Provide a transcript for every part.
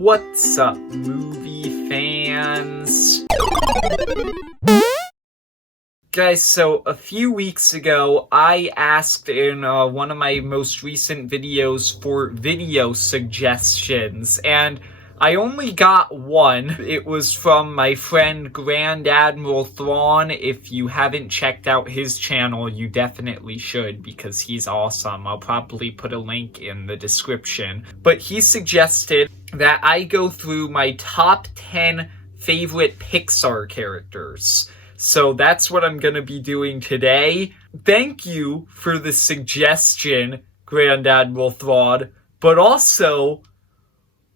What's up, movie fans? Guys, so a few weeks ago, I asked in one of my most recent videos for video suggestions, and I only got one. It was from my friend Grand Admiral Thrawn. If you haven't checked out his channel, you definitely should, because he's awesome. I'll probably put a link in the description. But he suggested that I go through my top 10 favorite Pixar characters. So that's what I'm going to be doing today. Thank you for the suggestion, Grand Admiral Thrawn. But also,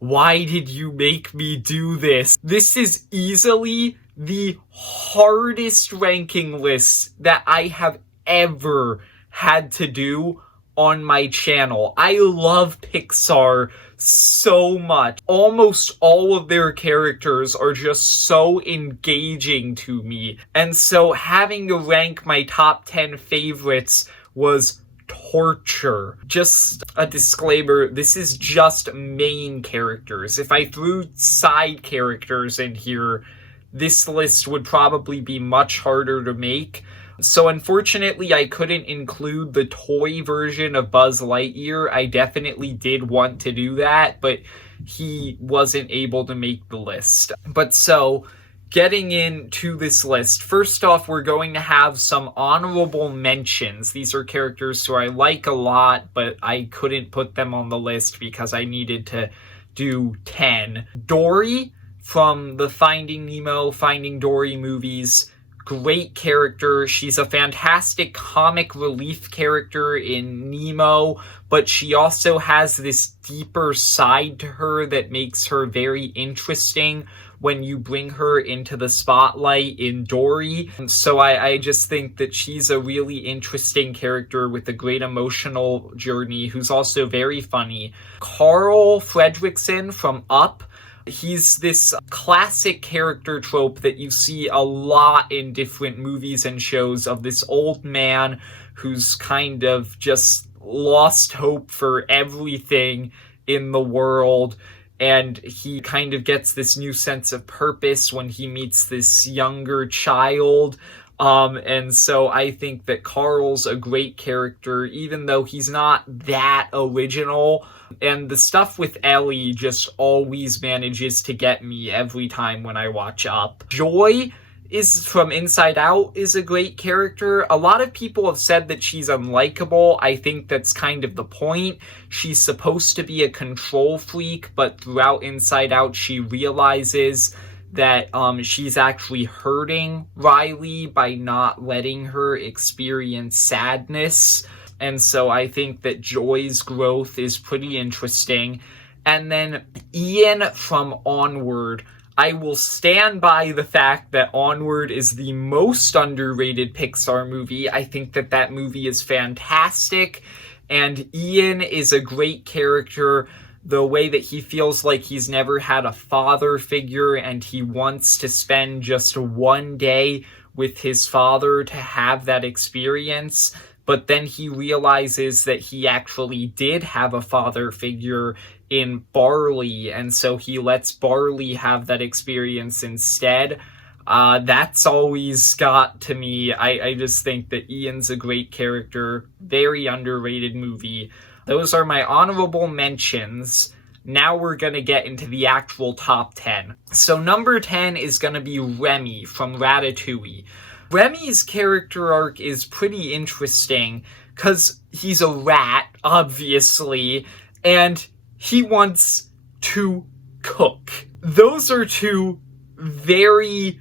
why did you make me do this? This is easily the hardest ranking list that I have ever had to do on my channel. I love Pixar so much. Almost all of their characters are just so engaging to me. And so having to rank my top 10 favorites was torture. Just a disclaimer, this is just main characters. If I threw side characters in here, this list would probably be much harder to make. So unfortunately, I couldn't include the toy version of Buzz Lightyear. I definitely did want to do that, but he wasn't able to make the list. But so, getting into this list, first off, we're going to have some honorable mentions. These are characters who I like a lot, but I couldn't put them on the list because I needed to do 10. Dory from the Finding Nemo, Finding Dory movies. Great character. She's a fantastic comic relief character in Nemo, but she also has this deeper side to her that makes her very interesting when you bring her into the spotlight in Dory. And so I just think that she's a really interesting character with a great emotional journey, who's also very funny. Carl Fredricksen from Up. He's this classic character trope that you see a lot in different movies and shows of this old man who's kind of just lost hope for everything in the world. And he kind of gets this new sense of purpose when he meets this younger child. And so I think that Carl's a great character, even though he's not that original. And the stuff with Ellie just always manages to get me every time when I watch Up. Joy is from Inside Out is a great character. A lot of people have said that she's unlikable. I think that's kind of the point. She's supposed to be a control freak, but throughout Inside Out, she realizes that she's actually hurting Riley by not letting her experience sadness. And so I think that Joy's growth is pretty interesting. And then Ian from Onward. I will stand by the fact that Onward is the most underrated Pixar movie. I think that that movie is fantastic. And Ian is a great character. The way that he feels like he's never had a father figure and he wants to spend just one day with his father to have that experience. But then he realizes that he actually did have a father figure in Barley, and so he lets Barley have that experience instead. That's always got to me. I just think that Ian's a great character. Very underrated movie. Those are my honorable mentions. Now we're going to get into the actual top 10. So number 10 is going to be Remy from Ratatouille. Remy's character arc is pretty interesting because he's a rat, obviously, and he wants to cook. Those are two very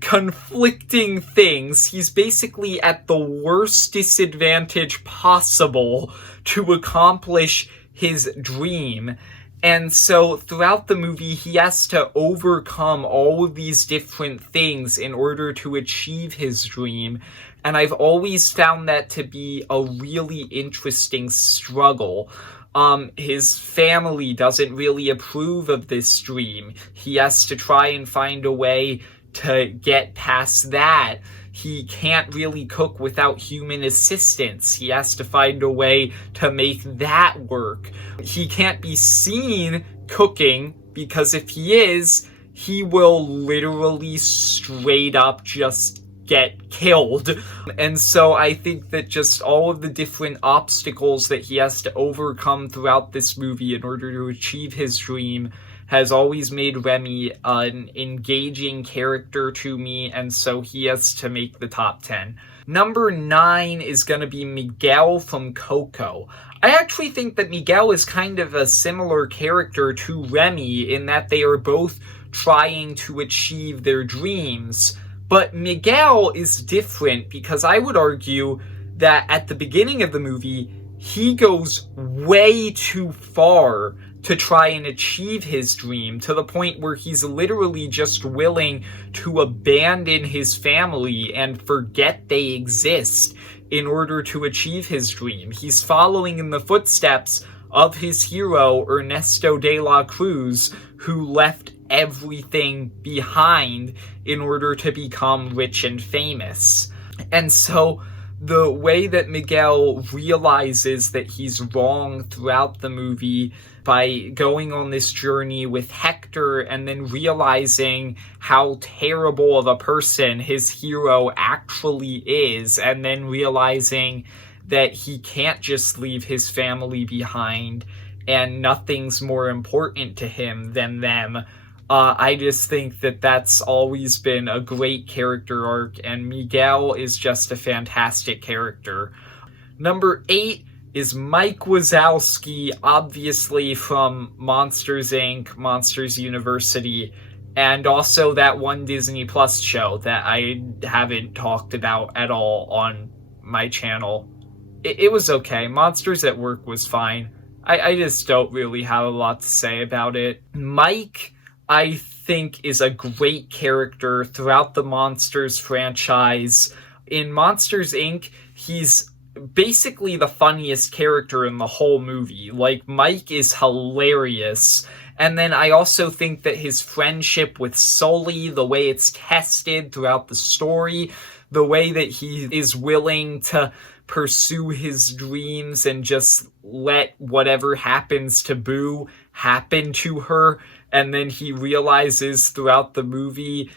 conflicting things. He's basically at the worst disadvantage possible to accomplish his dream. And so throughout the movie, he has to overcome all of these different things in order to achieve his dream. And I've always found that to be a really interesting struggle. His family doesn't really approve of this dream. He has to try and find a way to get past that. He can't really cook without human assistance. He has to find a way to make that work. He can't be seen cooking because if he is, he will literally straight up just get killed. And so I think that just all of the different obstacles that he has to overcome throughout this movie in order to achieve his dream has always made Remy an engaging character to me, and so he has to make the top 10. Number 9 is going to be Miguel from Coco. I actually think that Miguel is kind of a similar character to Remy in that they are both trying to achieve their dreams. But Miguel is different because I would argue that at the beginning of the movie, he goes way too far to try and achieve his dream, to the point where he's literally just willing to abandon his family and forget they exist in order to achieve his dream. He's following in the footsteps of his hero, Ernesto de la Cruz, who left everything behind in order to become rich and famous. And so the way that Miguel realizes that he's wrong throughout the movie by going on this journey with Hector and then realizing how terrible of a person his hero actually is, and then realizing that he can't just leave his family behind and nothing's more important to him than them. I just think that that's always been a great character arc, and Miguel is just a fantastic character. Number 8 is Mike Wazowski, obviously from Monsters, Inc., Monsters University, and also that one Disney Plus show that I haven't talked about at all on my channel. It was okay. Monsters at Work was fine. I just don't really have a lot to say about it. Mike, I think, is a great character throughout the Monsters franchise. In Monsters, Inc., he's basically the funniest character in the whole movie. Like, Mike is hilarious. And then I also think that his friendship with Sully, the way it's tested throughout the story, the way that he is willing to pursue his dreams and just let whatever happens to Boo happen to her, and then he realizes throughout the movie,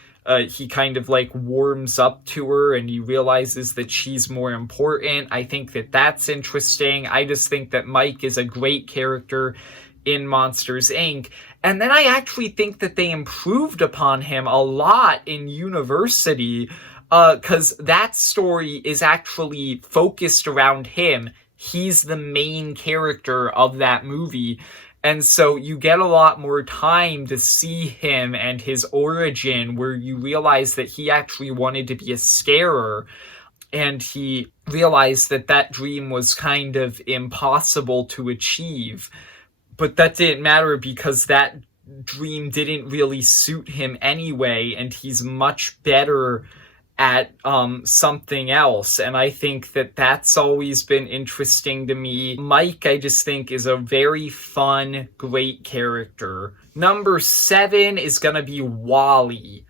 he kind of like warms up to her and he realizes that she's more important. I think that that's interesting. I just think that Mike is a great character in Monsters, Inc. And then I actually think that they improved upon him a lot in University, because that story is actually focused around him. He's the main character of that movie. And so you get a lot more time to see him and his origin, where you realize that he actually wanted to be a scarer, and he realized that that dream was kind of impossible to achieve. But that didn't matter because that dream didn't really suit him anyway, and he's much better at something else, and I think that that's always been interesting to me. Mike, I just think, is a very fun, great character. Number 7 is gonna be Wally.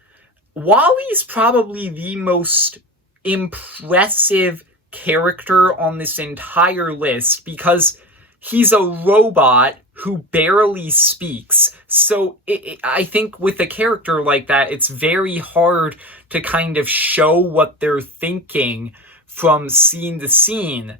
Wally's probably the most impressive character on this entire list because he's a robot who barely speaks. So I think with a character like that, it's very hard to kind of show what they're thinking from scene to scene.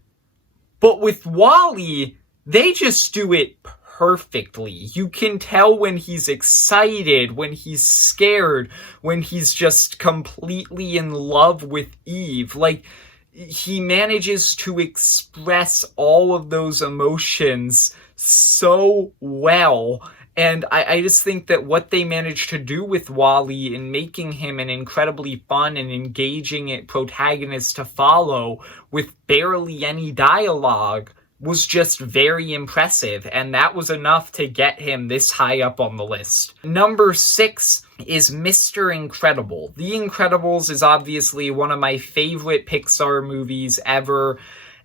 But with Wally, they just do it perfectly. You can tell when he's excited, when he's scared, when he's just completely in love with Eve. Like, he manages to express all of those emotions so well. And I just think that what they managed to do with Wally in making him an incredibly fun and engaging protagonist to follow with barely any dialogue was just very impressive, and that was enough to get him this high up on the list. Number 6 is Mr. Incredible. The Incredibles is obviously one of my favorite Pixar movies ever,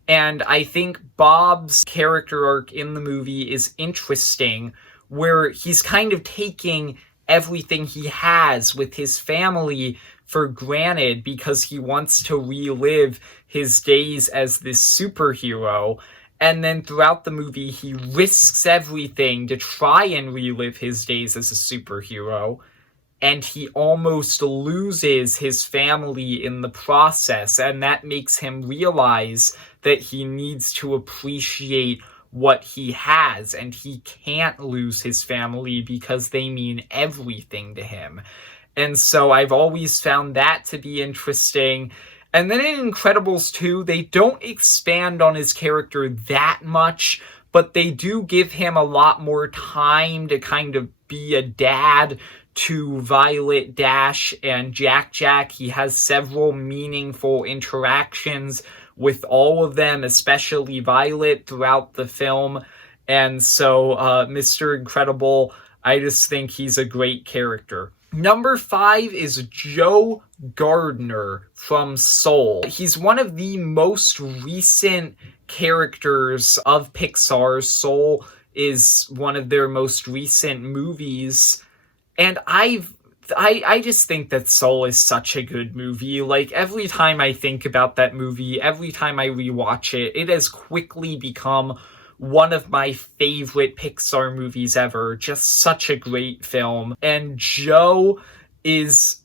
and I think Bob's character arc in the movie is interesting, where he's kind of taking everything he has with his family for granted because he wants to relive his days as this superhero. And then throughout the movie, he risks everything to try and relive his days as a superhero. And he almost loses his family in the process. And that makes him realize that he needs to appreciate what he has. And he can't lose his family because they mean everything to him. And so I've always found that to be interesting. And then in Incredibles 2, they don't expand on his character that much, but they do give him a lot more time to kind of be a dad to Violet, Dash, and Jack Jack. He has several meaningful interactions with all of them, especially Violet, throughout the film. And so Mr. Incredible, I just think he's a great character. Number 5 is Joe Gardner from Soul. He's one of the most recent characters of Pixar. Soul is one of their most recent movies. And I just think that Soul is such a good movie. Like, every time I think about that movie, every time I rewatch it, it has quickly become one of my favorite Pixar movies ever. Just such a great film. And Joe is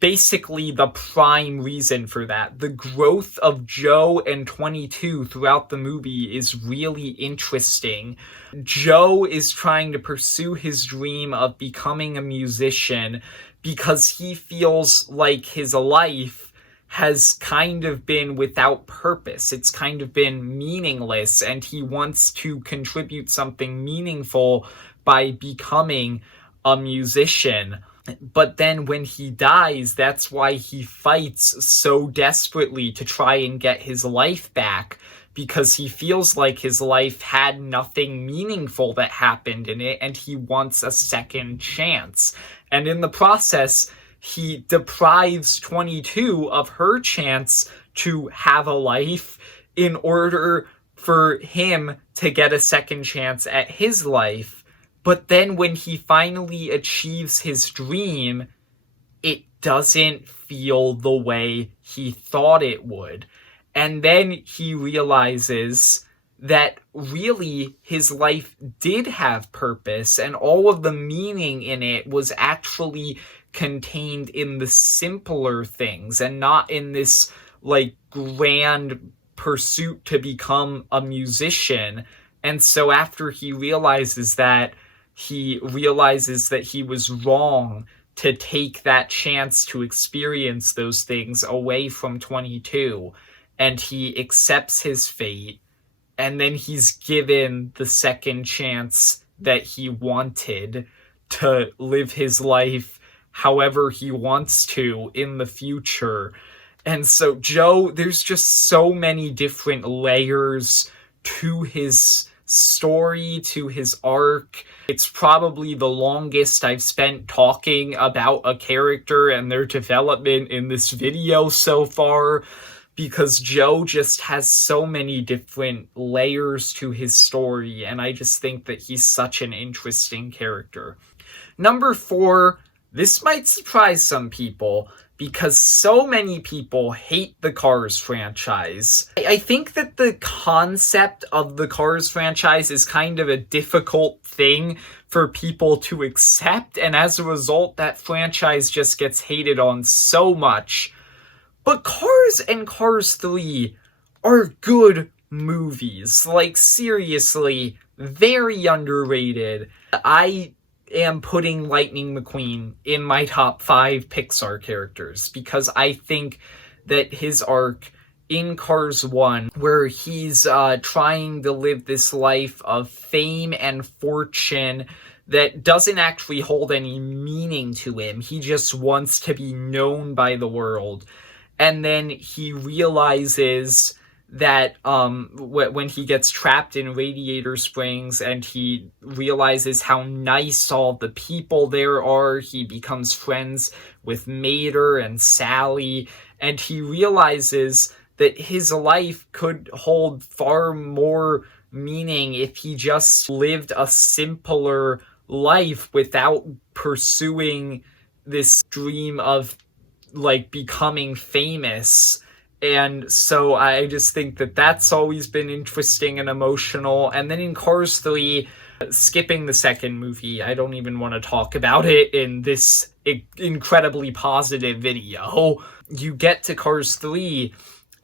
basically the prime reason for that. The growth of Joe and 22 throughout the movie is really interesting. Joe is trying to pursue his dream of becoming a musician because he feels like his life has kind of been without purpose. It's kind of been meaningless, and he wants to contribute something meaningful by becoming a musician. But then when he dies, that's why he fights so desperately to try and get his life back, because he feels like his life had nothing meaningful that happened in it, and he wants a second chance. And in the process, he deprives 22 of her chance to have a life in order for him to get a second chance at his life. But then when he finally achieves his dream, it doesn't feel the way he thought it would. And then he realizes that really his life did have purpose, and all of the meaning in it was actually contained in the simpler things and not in this like grand pursuit to become a musician. And so after he realizes that, he was wrong to take that chance to experience those things away from 22, and he accepts his fate, and then he's given the second chance that he wanted to live his life however he wants to in the future. And so Joe, there's just so many different layers to his story, to his arc. It's probably the longest I've spent talking about a character and their development in this video so far, because Joe just has so many different layers to his story, and I just think that he's such an interesting character. Number 4, this might surprise some people, because so many people hate the Cars franchise. I think that the concept of the Cars franchise is kind of a difficult thing for people to accept, and as a result, that franchise just gets hated on so much. But Cars and Cars 3 are good movies. Like, seriously, very underrated. I am putting Lightning McQueen in my top 5 Pixar characters, because I think that his arc in Cars 1, where he's trying to live this life of fame and fortune that doesn't actually hold any meaning to him. He just wants to be known by the world. And then he realizes that when he gets trapped in Radiator Springs and he realizes how nice all the people there are, he becomes friends with Mater and Sally, and he realizes that his life could hold far more meaning if he just lived a simpler life without pursuing this dream of like becoming famous. And so I just think that that's always been interesting and emotional. And then in Cars 3, skipping the second movie, I don't even want to talk about it in this incredibly positive video. You get to Cars 3,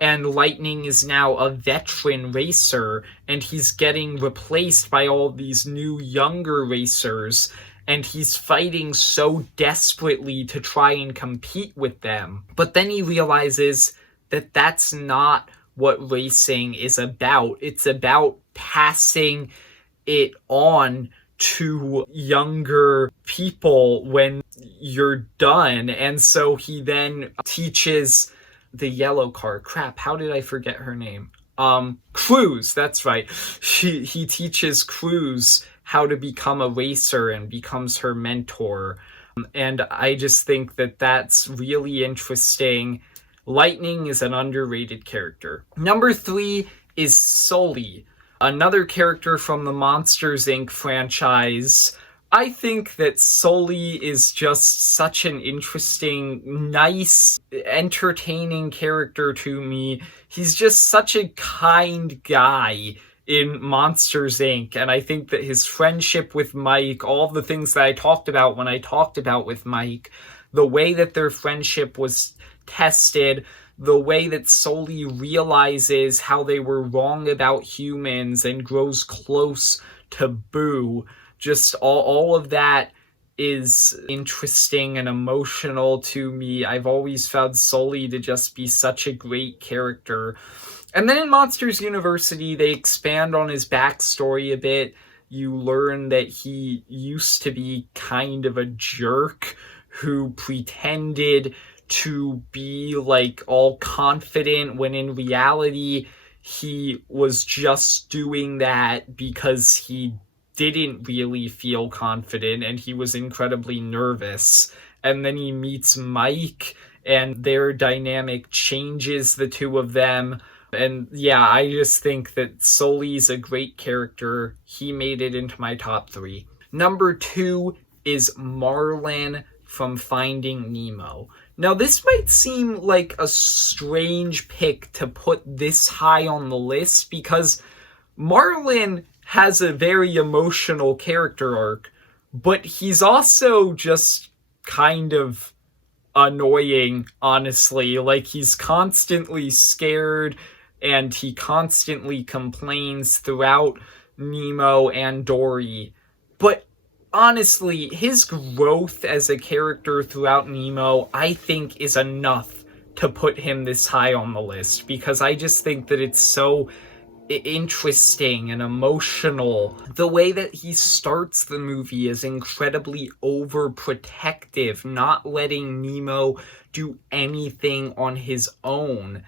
and Lightning is now a veteran racer, and he's getting replaced by all these new younger racers, and he's fighting so desperately to try and compete with them. But then he realizes that that's not what racing is about. It's about passing it on to younger people when you're done. And so he then teaches the yellow car. Crap, how did I forget her name? Cruz, that's right. He teaches Cruz how to become a racer and becomes her mentor. And I just think that that's really interesting. Lightning is an underrated character. Number 3 is Sully, another character from the Monsters, Inc. franchise. I think that Sully is just such an interesting, nice, entertaining character to me. He's just such a kind guy in Monsters, Inc. And I think that his friendship with Mike, all the things that I talked about when I talked about with Mike, the way that their friendship was tested, the way that Sully realizes how they were wrong about humans and grows close to Boo, just all of that is interesting and emotional to me. I've always found Sully to just be such a great character. And then in Monsters University, they expand on his backstory a bit. You learn that he used to be kind of a jerk who pretended to be like all confident when in reality he was just doing that because he didn't really feel confident and he was incredibly nervous. And then he meets Mike and their dynamic changes the two of them. And yeah, I just think that Sully's a great character. He made it into my top 3. Number 2 is Marlin from Finding Nemo. Now, this might seem like a strange pick to put this high on the list because Marlin has a very emotional character arc, but he's also just kind of annoying, honestly. Like, he's constantly scared and he constantly complains throughout Nemo and Dory. But honestly, his growth as a character throughout Nemo, I think, is enough to put him this high on the list because I just think that it's so interesting and emotional. The way that he starts the movie is incredibly overprotective, not letting Nemo do anything on his own.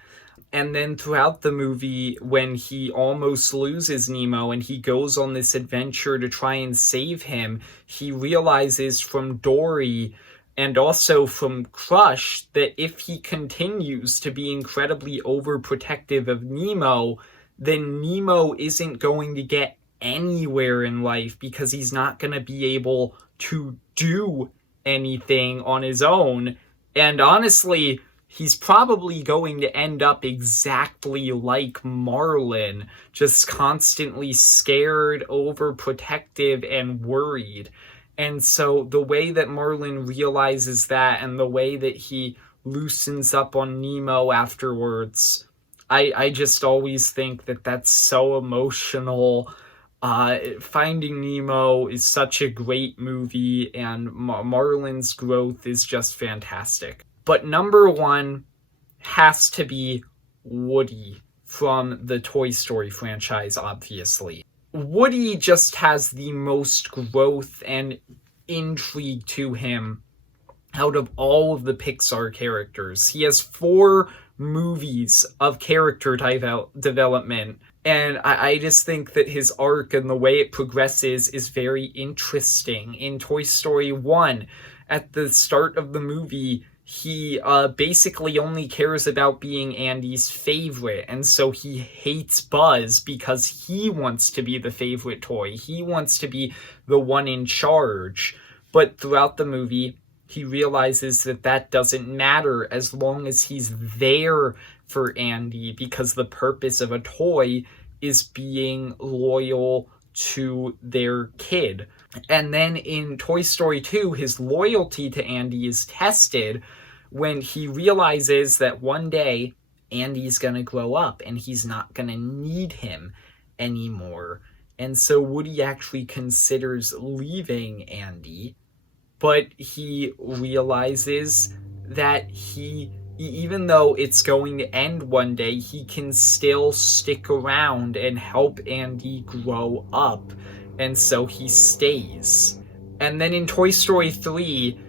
And then throughout the movie, when he almost loses Nemo and he goes on this adventure to try and save him, he realizes from Dory and also from Crush that if he continues to be incredibly overprotective of Nemo, then Nemo isn't going to get anywhere in life because he's not going to be able to do anything on his own. And honestly, he's probably going to end up exactly like Marlin, just constantly scared, overprotective, and worried. And so the way that Marlin realizes that and the way that he loosens up on Nemo afterwards, I just always think that that's so emotional. Finding Nemo is such a great movie, and Marlin's growth is just fantastic. But number 1 has to be Woody from the Toy Story franchise, obviously. Woody just has the most growth and intrigue to him out of all of the Pixar characters. He has 4 movies of character development, and I just think that his arc and the way it progresses is very interesting. In Toy Story 1, at the start of the movie, he basically only cares about being Andy's favorite, and so he hates Buzz because he wants to be the favorite toy. He wants to be the one in charge. But throughout the movie, he realizes that that doesn't matter as long as he's there for Andy, because the purpose of a toy is being loyal to their kid. And then in Toy Story 2, his loyalty to Andy is tested when he realizes that one day Andy's gonna grow up and he's not gonna need him anymore. And so Woody actually considers leaving Andy, but he realizes that even though it's going to end one day, he can still stick around and help Andy grow up. And so he stays. And then in Toy Story 3,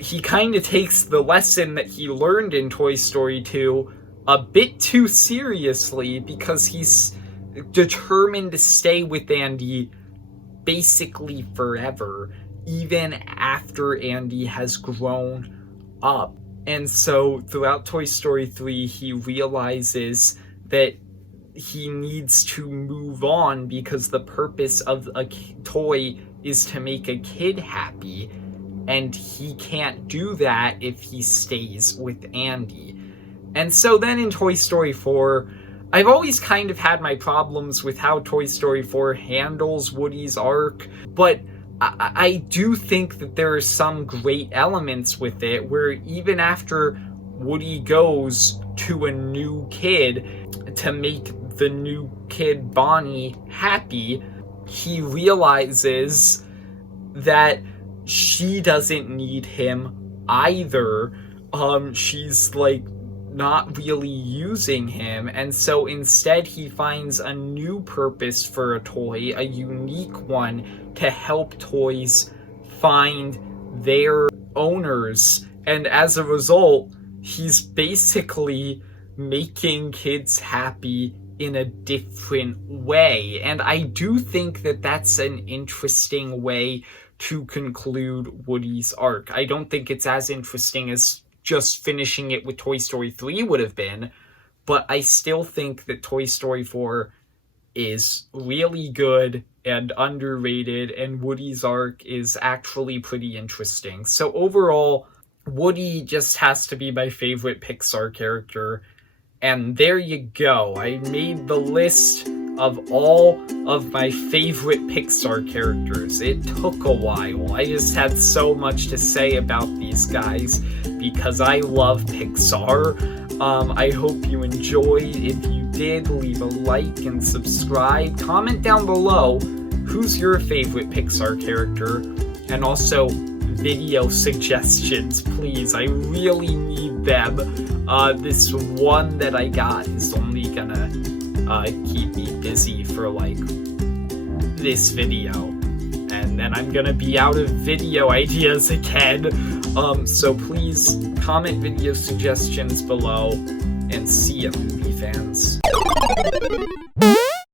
he kind of takes the lesson that he learned in Toy Story 2 a bit too seriously, because he's determined to stay with Andy basically forever, even after Andy has grown up. And so throughout Toy Story 3, he realizes that he needs to move on because the purpose of a toy is to make a kid happy, and he can't do that if he stays with Andy. And so then in Toy Story 4, I've always kind of had my problems with how Toy Story 4 handles Woody's arc, but I do think that there are some great elements with it, where even after Woody goes to a new kid to make the new kid, Bonnie, happy, he realizes that she doesn't need him either. She's like not really using him, and so instead he finds a new purpose for a toy, a unique one, to help toys find their owners. And as a result, he's basically making kids happy in a different way. And I do think that that's an interesting way to conclude Woody's arc. I don't think it's as interesting as just finishing it with Toy Story 3 would have been, but I still think that Toy Story 4 is really good and underrated, and Woody's arc is actually pretty interesting. So overall, Woody just has to be my favorite Pixar character. And there you go. I made the list of all of my favorite Pixar characters. It took a while. I just had so much to say about these guys because I love Pixar. I hope you enjoyed. If you did, leave a like and subscribe. Comment down below who's your favorite Pixar character, and also video suggestions, please. I really need them. This one that I got is only gonna keep me busy for like this video, and then I'm gonna be out of video ideas again. So please comment video suggestions below, and see ya, movie fans.